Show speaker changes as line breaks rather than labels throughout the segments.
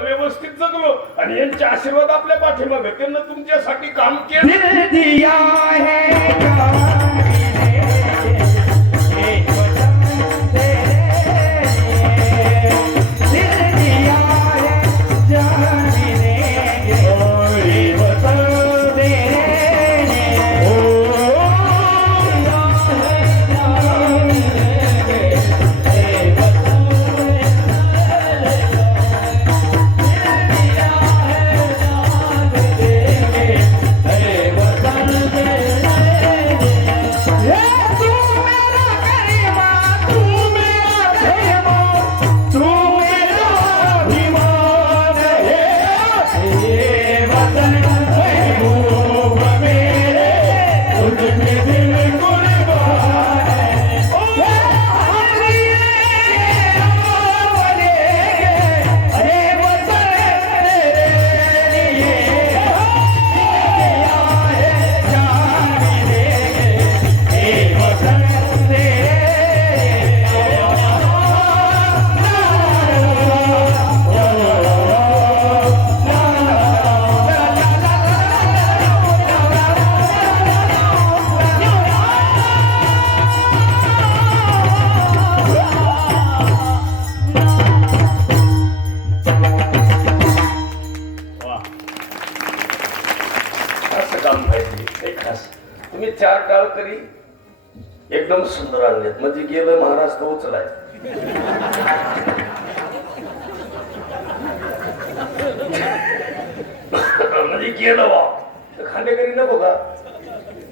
व्यवस्थित जगलो आणि यांचे आशीर्वाद आपल्या पाठीमागे. त्यांना तुमच्यासाठी काम केलं.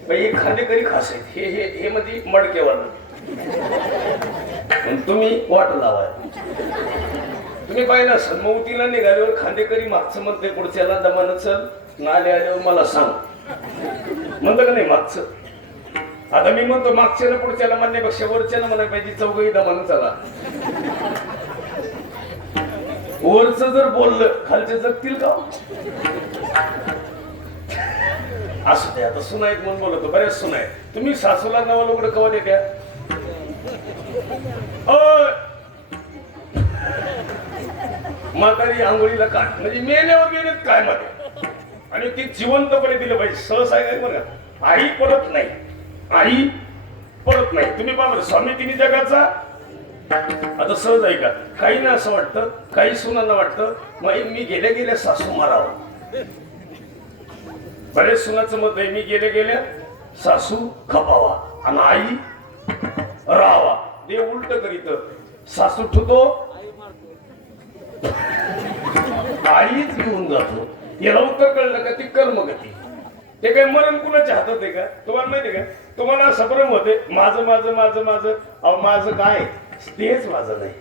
बाई, हे खांडेकरी खास आहेत? हे हे हे म्हणजे मडकेवालं तुम्ही वाट लावाय. तुम्ही पाहिलं असेल मौतीला निघाल्यावर खांदेकरी मागचं म्हणते पुढच्याला? दमान चल नाले आल्यावर मला सांग. म्हणतं का नाही मागचं? आता मी म्हणतो मागच्याला पुढच्याला म्हणण्यापेक्षा वरच्याला म्हणाय पाहिजे चौघही दमान चला. वरच जर बोललं खालचे जगतील का? असू दे आता सुनायत म्हणून बोलतो बऱ्याच सुनाय तुम्ही सासूला नवं लोकडं कवा देत्या म्हातारी आंघोळीला म्हणजे काय म्हणजे मेल्यावर गेलेत काय मध्ये आणि ती जिवंतपणे दिलं पाहिजे. सहज आहे काय बघा आई परत नाही. आई परत नाही. तुम्ही पाहा स्वामी तिने जगाचा? आता सहज आहे का? काही ना असं वाटतं. काही सुनांना वाटतं. मग मी गेल्या गेल्या सासू मारावं. बरेच सुनाचं मत आहे. मी गेल्या गेल्या सासू खपावा आणि आई राहावा. दे उलट करीत. सासू ठुतो आईच घेऊन जातो. याला उत्तर कळलं का? ती कर्मगती. ते काय मरण कुणाच्या हातात आहे का? तुम्हाला माहिती का? तुम्हाला सप्रम होते माझं माझं माझं माझं. अहो माझं काय? तेच माझं नाही.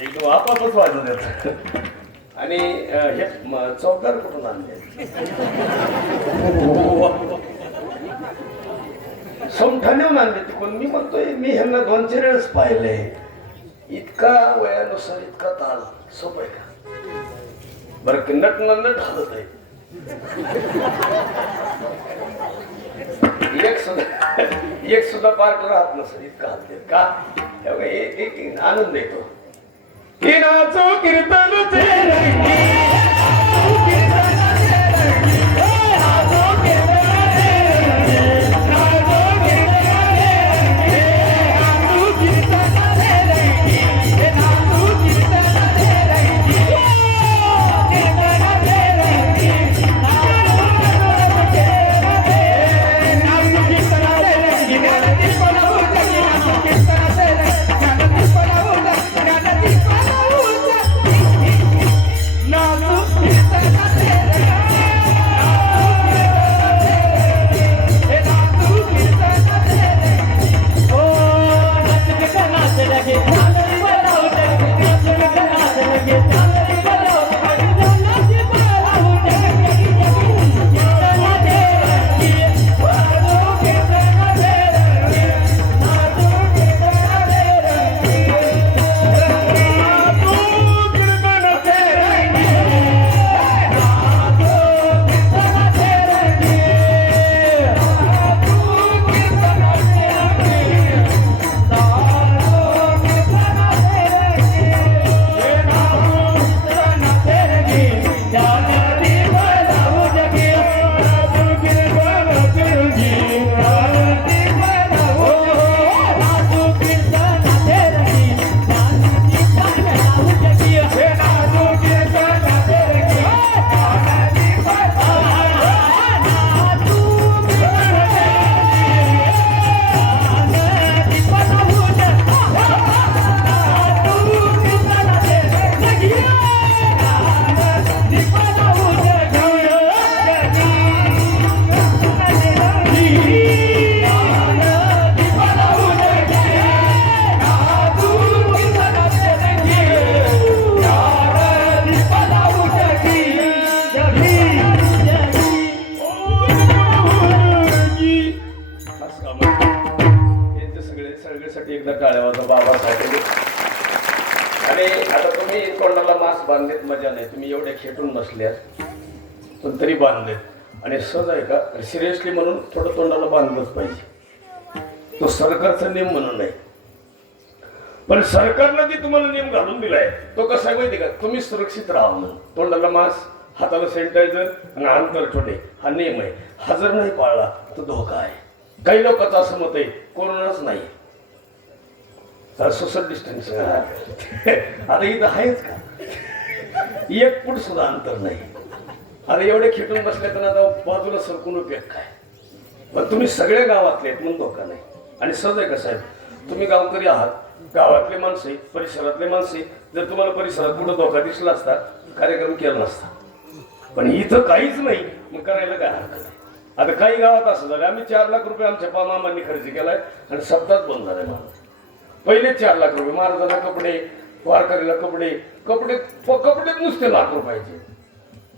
गरजच आपापच वाजवत येत. आणि हे चौकार कुठून आणले? सोमठाण्याहून आणले ते मी म्हणतोय मी ह्यांना दोन चार वेळेस पाहिले. इतका वयानुसार इतका ताल सोपं आहे का? बरं की नट नट हलत आहे. एक सुद्धा एक सुद्धा पार्ट राहत नसेल इतका हलते का? त्यामुळे एक एक आनंद येतो.
కిరాచు కిరతలు చేరండి. असल्यास पण तरी बांधलेत आणि सहज आहे का? सिरियसली म्हणून थोडं तोंडाला बांधलंच पाहिजे. तो सरकारचा नियम म्हणून नाही. पण सरकारनं जे तुम्हाला नियम घालून दिलाय तो कसा आहे माहिती का? तुम्ही सुरक्षित राहा म्हणून. तोंडाला मास्क हाताला सॅनिटायझर आणि अंतर छोटे हा नियम आहे. हा जर नाही पाळला तर धोका आहे. काही लोकांचं असं मत आहे कोरोनाच नाही. सोशल डिस्टन्स आता इथं आहेच का? एक फूट सुद्धा अंतर नाही. आता एवढे खेटून बसले तर आता बाजूला सरकून उपयोग काय? पण तुम्ही सगळ्या गावातले आहेत म्हणून धोका नाही. आणि सहज आहे का साहेब? तुम्ही गावकरी आहात गावातले माणसे परिसरातले माणसे जर तुम्हाला परिसरात कुठं धोका दिसला असता कार्यक्रम केला नसता. पण इथं काहीच नाही मग करायला काय हरकत आहे? आता काही गावात असं झालं आम्ही चार लाख रुपये आमच्या पा मामांनी खर्च केलाय आणि सप्ताहात बंद झालाय माणूस पहिले चार लाख रुपये महाराजांना कपडे वारकरीला कपडे कपडे कपडे नुसते लाख रुपयाचे.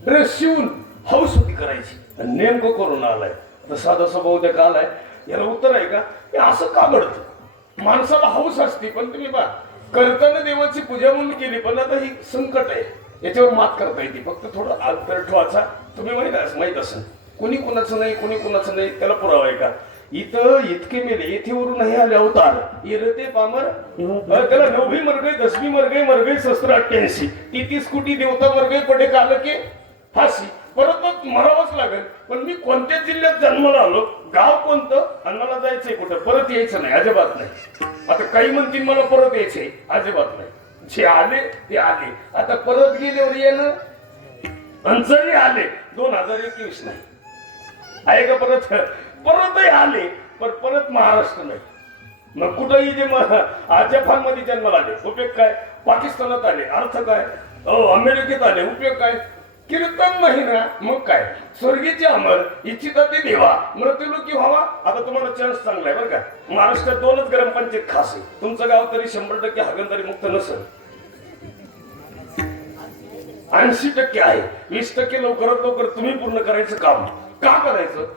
ड्रेस शिवून हाऊस होती करायची. आणि नेमकं करून आलाय. तर साधा स्वभाव आलाय? याला उत्तर आहे का? हे असं का घडतं? माणसाला हाऊस असते पण तुम्ही पहा. करताना देवाची पूजा म्हणून केली पण आता ही संकट आहे. याच्यावर मात करता येते. फक्त थोडं अंतर ठेवायचा. तुम्ही माहीत आहे माहीत असेल. कोणी कुणाचं नाही कोणी कुणाचं नाही त्याला पुरावा आहे का? इथं इतके मेले येथेवरून हे आले अवतार. इरते पामर. त्याला नववी मर्गे दसवी मर मर्गे मर शस्त्र अठ्ठ्याऐंशी. ती तीस कोटी देवता मर पडे काल के फाशी. परत मग मरावंच लागेल. पण मी कोणत्या जिल्ह्यात जन्माला आलो? गाव कोणतं? आणि मला जायचंय कुठं? परत यायचं नाही अजिबात नाही. आता काही म्हणतील मला परत यायचंय अजिबात नाही. जे आले ते आले. आता परत गेल्यावर येणं? अंचनी आले. दोन हजार एकवीस नाही. आहे का परत? परतही आले पण परत महाराष्ट्र नाही. मग कुठंही जे जपानमध्ये जन्माला आले उपयोग काय? पाकिस्तानात आले अर्थ काय? अमेरिकेत आले उपयोग काय? कीर्तन महिना मग काय? स्वर्गीचे अमर इच्छिता ते देवा मृत्यूलोकी व्हावा? आता तुम्हाला चान्स चांगला आहे बरं का. महाराष्ट्रात दोनच ग्रामपंचायत खास आहे. तुमचं गाव तरी शंभर टक्के हागणदारी मुक्त नसेल. ऐंशी टक्के आहे. वीस टक्के लवकरात लवकर तुम्ही पूर्ण करायचं काम. का करायचं?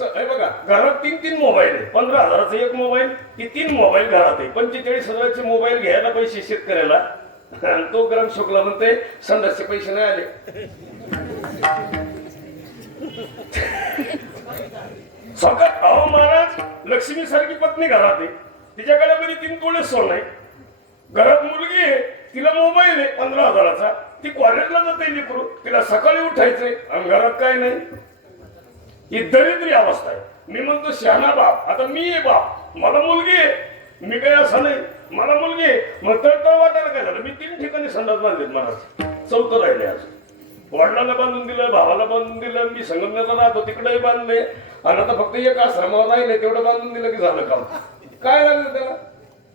हे बघा घरात तीन तीन मोबाईल आहे. पंधरा हजाराचा एक मोबाईल ती तीन मोबाईल घरात आहे. पंचेचाळीस हजाराचे मोबाईल घ्यायला पैसे शेतकऱ्याला. आणि तो ग्राम शुक्ला म्हणते संडासचे पैसे नाही आले. स्वतः अहो महाराज लक्ष्मी सारखी पत्नी घरात आहे. तिच्याकडे मध्ये तीन तोळे सोन आहे. घरात मुलगी आहे तिला मोबाईल आहे पंधरा हजाराचा. ती कॉलेजला जाते लेकरू तिला सकाळी उठायचंय. आणि घरात काय नाही. ही दरिद्री अवस्था आहे. मी म्हणतो शहाणा बाप. आता मी आहे बाप. मला मुलगी आहे. मी काय असं नाही. मला मुलगी आहे. मग तर वाटायला काय झालं? मी तीन ठिकाणी संडास बांधलेत मला चौथं राहिले आज वडिलांना बांधून दिलं भावाला बांधून दिलं मी संगमनेरला राहतो तिकडेही बांधले आणि आता फक्त एक आश्रमावर राहिले तेवढं बांधून दिलं की झालं काम. काय लागलं त्याला?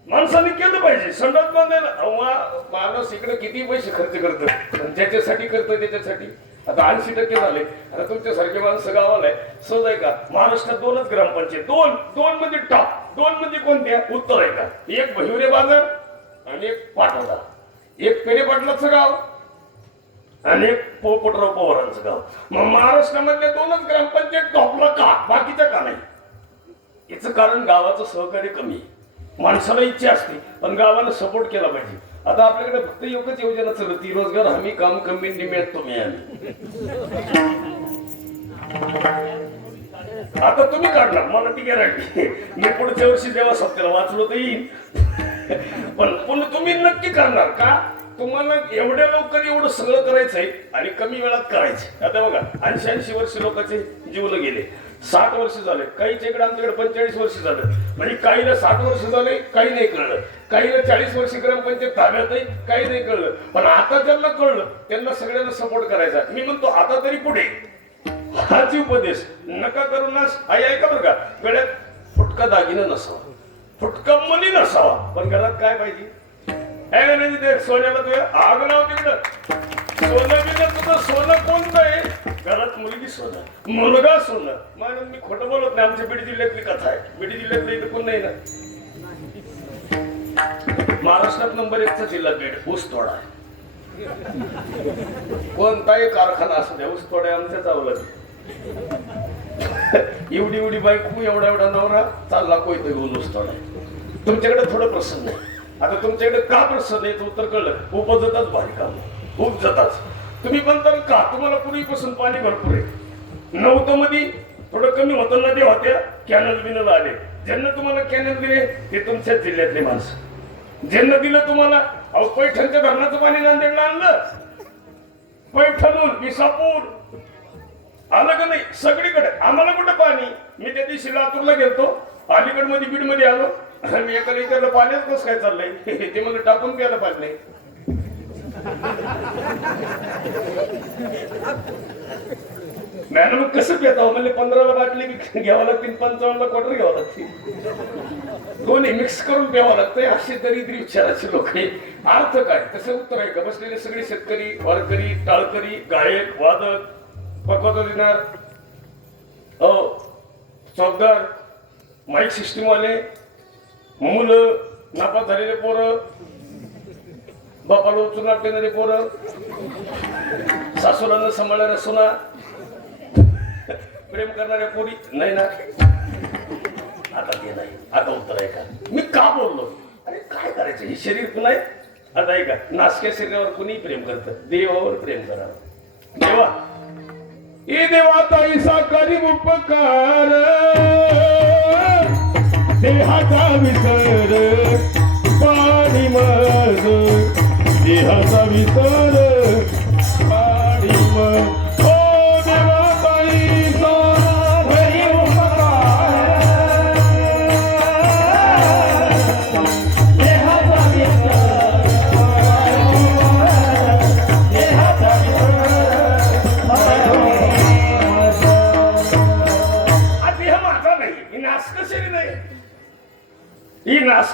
माणसाने केलं पाहिजे. संडास बांधायला. अहो, मा- माणूस इकडे किती पैसे खर्च करतो? आणि ज्याच्यासाठी करतो त्याच्यासाठी. आता ऐंशी टक्के झाले. आता तुमच्यासारखे माणसं गावाला आहे. सहज आहे का? महाराष्ट्रात दोनच ग्रामपंचायत. दोन दोन म्हणजे टॉप. दोन म्हणजे कोणत्या? उत्तर आहे का? एक भहिवरे बाजार आणि एक पाटोदा. एक पेरे पाटलाचं गाव आणि एक पोपटराव पवारांचं गाव. मग महाराष्ट्रामधल्या दोनच ग्रामपंचायत टॉपला का? बाकीचं का नाही? याचं कारण गावाचं सहकार्य कमी आहे. माणसाला इच्छा असते पण गावाला सपोर्ट केला पाहिजे. आता आपल्याकडे फक्त एकच योजना चालती रोजगार हमी काम कमी निमित्त तुम्ही आता तुम्ही काढणार मला ती गॅरंटी मी पुढच्या वर्षी देवा सत्याला वाचलो तर येईल पण पण तुम्ही नक्की करणार का? तुम्हाला एवढ्या लवकर एवढं सगळं करायचंय आणि कमी वेळात करायचं आता बघा ऐंशी ऐंशी वर्ष लोकांचे जीवलं गेले. साठ वर्ष झाले. काहीच्या इकडे आमच्याकडे पंचेचाळीस वर्ष झालं. म्हणजे काहीला साठ वर्ष झाले काही नाही कळलं काहीला चाळीस वर्ष ग्रामपंचायत ताब्यातही काही नाही कळलं. पण आता ज्यांना कळलं त्यांना सगळ्यांना सपोर्ट करायचा. मी म्हणतो आता तरी पुढे. हाच उपदेश. नका करूनच आई ऐका बरं का. गळ्यात फुटका दागिना नसावा. फुटका मनी नसावा. पण घरात काय पाहिजे? नाही सोन्याला तुझ्या आग नाव तिकडं. सोनं बिनं तुझं सोनं कोणतं आहे? घरात मुलगी सोनं. मुलगा सोनं. मग मी खोटं बोलत नाही. आमच्या बीड जिल्ह्यातली कथा आहे. बीड जिल्ह्यातलं इथं कोण नाही ना? महाराष्ट्रात नंबर एकचा जिल्हा बेड ऊसतोडा. आहे कोणताही कारखाना असू द्या ऊसतोडा आमच्या आमच्याच अवलंब एवढी एवढी बायको एवढा एवढा नवरा चालला कोयतं घेऊन ऊस तोडा तुमच्याकडे थोडं प्रसंग आहे. आता तुमच्याकडे का प्रसन्न आहे उत्तर कळलं. उपजतच भारी काम उपजताच. तुम्ही पण तर का? तुम्हाला पूर्वीपासून पाणी भरपूर आहे? नव्हतं मध्ये थोडं कमी होतं नदी होत्या कॅनल बिनल आले. ज्यांना तुम्हाला कॅनल दिले ते तुमच्याच जिल्ह्यातले माणसं. ज्यांना दिलं तुम्हाला अहो पैठणच्या धरणाचं पाणी नांदेडला आणलं. पैठणून विसापूर. आलं का नाही? सगळीकडे. आम्हाला कुठं पाणी? मी त्या दिवशी लातूरला गेलतो. अलीगडमध्ये बीडमध्ये आलो. मी एकाला विचारलं पाण्यात कसं काय चाललंय? ते मला टाकून प्यायला पाहिजे मॅडम कसं पेताव? म्हणजे पंधराला बाटली घ्यावं लागतील पंचावन्नला क्वार्टर घ्यावं लागतील. दोन्ही मिक्स करून प्यावं लागतंय असे दरिद्री विचाराचे लोक आहे अर्थ काय? कसं उत्तर आहे का? बसलेले सगळे शेतकरी वारकरी टाळकरी गायक वादक पकवता देणार अ चौकदार माईक सिस्टीमवाले मुलं नापास झालेले पोरं बापाला उचलून पेणारे पोरं सासूला न सांभाळणाऱ्या सुना प्रेम करणाऱ्या पोरी नाही ना. आता ते नाही. आता उत्तर आहे का? मी का बोललो? अरे काय करायचं? हे शरीर पुन्हा आहे? आता ऐका. नासक्या शरीरावर कुणी प्रेम करत? देवावर प्रेम करावं. देवा.
ई देवा ताईसा करी उपकार. देहाचा विसर. पाणी मग. देहाचा विसर.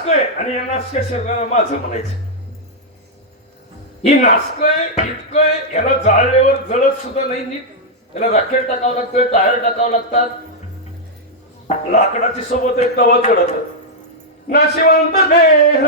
ही आणि या नासक शरीराला माझं म्हणायचं. ही नासक इतकंय इतकं आहे याला जाळल्यावर जळत सुद्धा नाही नीट. याला राखेल टाकावं लागतं टायर टाकावं लागतात. लाकडाची सोबत एक तवा चढत नाशिवंत देह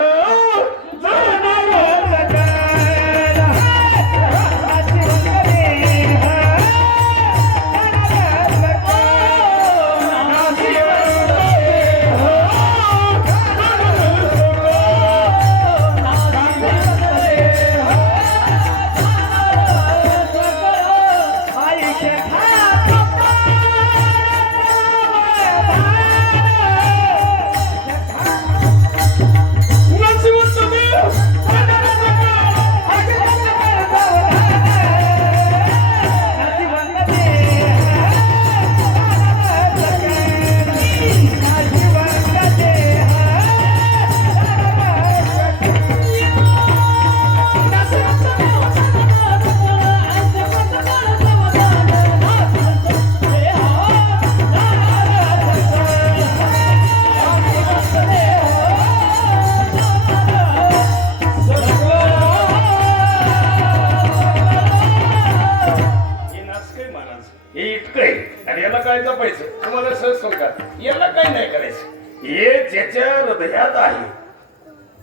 याला काय जपायचं? तुम्हाला सहज सांगा याला काय नाही करायचं? हे ज्याच्या हृदयात आहे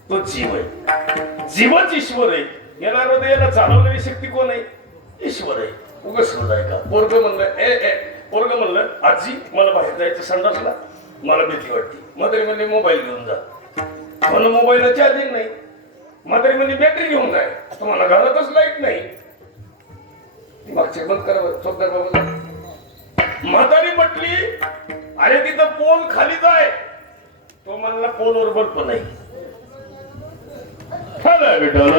तो जीव आहे. जीवच ईश्वर आहे. याला हृदयाला चालवणारी शक्ती कोण आहे? ईश्वर आहे. उगस हृदय का? पोरग म्हणलं ए ए. पोरग म्हणलं आजी मला बाहेर जायचं संडासला मला भीती वाटते. म्हातारी म्हणजे मोबाईल घेऊन जा. म्हणून मोबाईलला चार्जिंग नाही. म्हातारी म्हणजे बॅटरी घेऊन जाय तुम्हाला घरातच लाइट नाही. मागचे बंद करा बरं, चौकदार बाबा. म्हातारी म्हटली अरे तिथं पोल खाली जाय तो म्हणला पोलवर बर्फ नाही. ठल विठल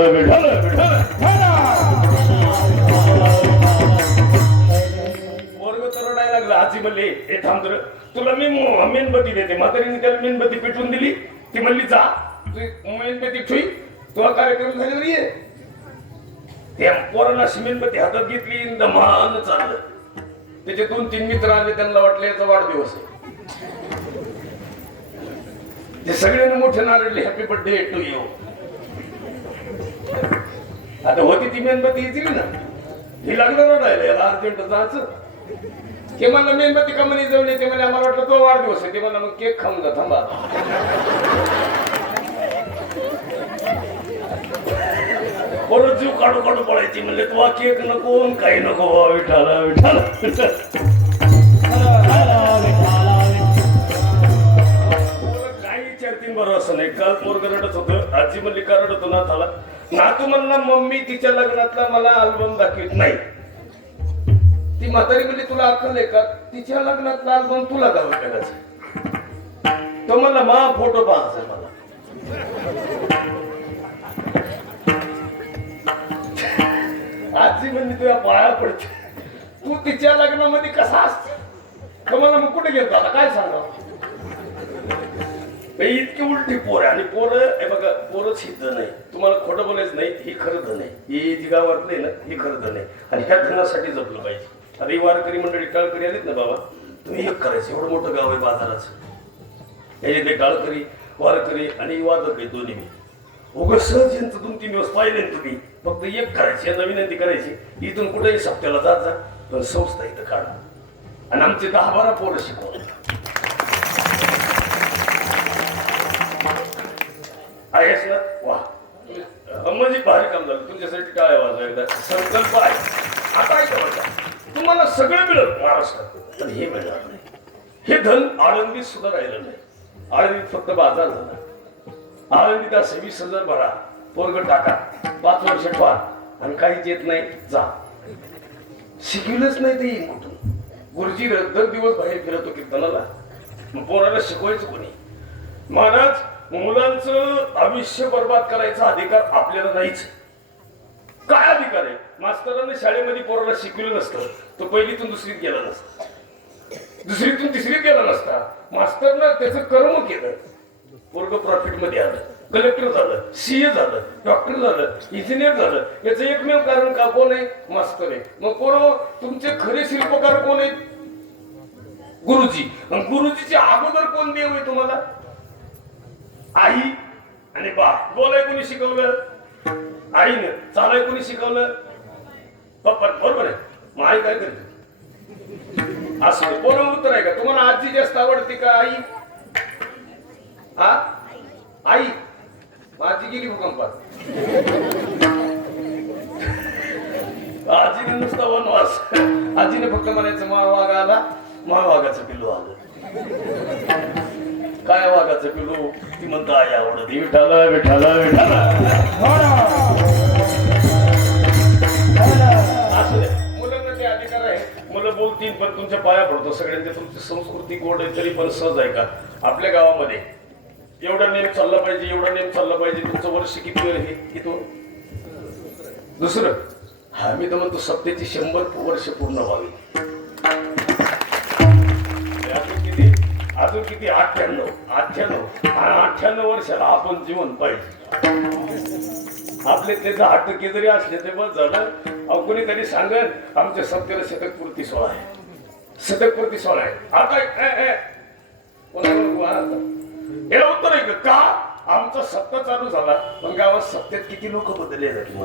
वर्ग लागला आजी म्हणली हे थांब तुला मी मेणबत्ती देते. म्हातारीने त्याला मेणबत्ती पेटवून दिली. ती म्हणली जा तुझी मेणबत्ती ठुई तुला कार्यक्रम झाल्यावर ये. त्या पोरांना मेणबत्ती हातात घेतली दमान चाललं. त्याचे दोन तीन मित्र आले त्यांना वाटले याचा वाढदिवस आहे. ते सगळ्यांना मोठे नारळले हॅपी बर्थडे टू यू आता होती ती मेणबत्ती येतील ना? ही लागणार रडायला याला अर्जंट जायचं. ते म्हणलं मेणबत्ती कमानी जवळ ते म्हणजे आम्हाला वाटलं तो वाढदिवस आहे. ते म्हणलं मग केक खाऊन जा थांबा. परत जीव काढू काढू पडायची म्हणजे तू केक नको काही नको बा विठाला विठाला. काही बरं असं नाही. आजी म्हणली का रडतो नाथाला नातू म्हणला मम्मी तिच्या लग्नातला मला अल्बम दाखवित. नाही. ती म्हातारी म्हणली तुला अक्कल आहे का? तिच्या लग्नातला अल्बम तुला दाखवत करायचं तो म्हणला मा फोटो पाहायचा तुझ्या पाया पडते. तू तिच्या लग्नामध्ये कसा असत? तर मला मग कुठे घेतो? आता काय सांगा इतकी उलटी पोर आहे आणि पोर हे बघा पोर सिद्ध नाही. तुम्हाला खोटं बोलायचं नाही ही खरं धन आहे. ही जी गावातली ना ही खरं धन आहे. आणि ह्या धनासाठी जपलं पाहिजे. अरे वारकरी मंडळी टाळकरी आलीत ना बाबा? तुम्ही एक करायचं एवढं मोठं गाव आहे बाजाराचं. हे ते टाळकरी वारकरी आणि वादक आहे दोन्ही. मी उगस सहज यांचं दोन तीन दिवस पाहिले तुम्ही. फक्त एक करायची यांना विनंती करायची इथून कुठेही सप्त्याला जात जा पण संस्था इथं काढा. आणि आमचे दहा बारा पोरं शिकवा आहेस ना वा. म्हणजे भारी काम झालं. तुमच्यासाठी टाळ्या वाजवा एकदा संकल्प आहे. आता ऐका बघा तुम्हाला सगळं मिळत महाराष्ट्रात. पण हे मिळणार नाही. हे धन आळंदीत सुद्धा राहिलं नाही. आळंदीत फक्त बाजार झाला. आळंदीत असं वीस हजार भरा. पोरग टाका. पाच वर्ष ठेवा आणि काहीच येत नाही. जा. शिकविलंच नाही ते येईन कुठून. गुरुजी दर दिवस बाहेर फिरतो कीर्तनाला. मग पोराला शिकवायचं कोणी? महाराज मुलांचं आयुष्य बर्बाद करायचा अधिकार आपल्याला नाहीच. काय अधिकार आहे? मास्तरांनी शाळेमध्ये पोराला शिकवलं नसतं. तो पहिलीतून दुसरीत गेला नसता. दुसरीतून तिसरीत गेला नसता. मास्तरनं त्याचं कर्म केलं. पोरग प्रॉफिटमध्ये आलं. कलेक्टर झालं सीए झालं डॉक्टर झालं इंजिनियर झालं. याचं एकमेव कारण का? कोण आहे? मास्तर आहे. मग पोरं तुमचे खरे शिल्पकार कोण आहेत? गुरुजी. आणि गुरुजीच्या अगोदर कोण देव आहे तुम्हाला? आई आणि बा बोलाय कोणी शिकवलं? आईने. चालाय कोणी शिकवलं? पप्पा बरोबर आहे. मग आई काय करते? असं नाही. उत्तर आहे का? तुम्हाला आजी जास्त आवडते का आई? हा? आई. माझी गेली भूकंपात आजीने नुसता वनवास. आजीने फक्त म्हणायचं महावाग आला. महावागाचं पिल्लू आलं. काय वाघाचं पिल्लू? ती म्हणता आई आवडत विठाला विठाला विठाला. असू दे. मुलांना ते अधिकार आहे. मुलं बोलतील पण तुमच्या पाया पडतो. सगळ्यांचे तुमची संस्कृती गोड आहे तरी पण सहज आहे का? आपल्या गावामध्ये एवढा नेम चालला पाहिजे एवढा नेम चालला पाहिजे तुमचं वर्ष किती आहे हे किती दुसरं हा मी तर म्हणतो सत्तेची शंभर वर्ष पूर्ण व्हावी. अजून किती? अजून किती? अठ्ठ्याण्णव. अठ्ठ्याण्णव. अठ्ठ्याण्णव वर्षाला आपण जीवन पाहिजे. आपले त्याचं हटके जरी असले ते बस झालं. अहो कोणीतरी सांगन आमच्या सत्तेला शतक पूर्ती सोहळा आहे. शतक पूर्ती सोहळा आहे आता. हे उत्तर आहे का? का? आमचा सत्ता चालू झाला. पण गावात सत्तेत किती लोक बदलले जातील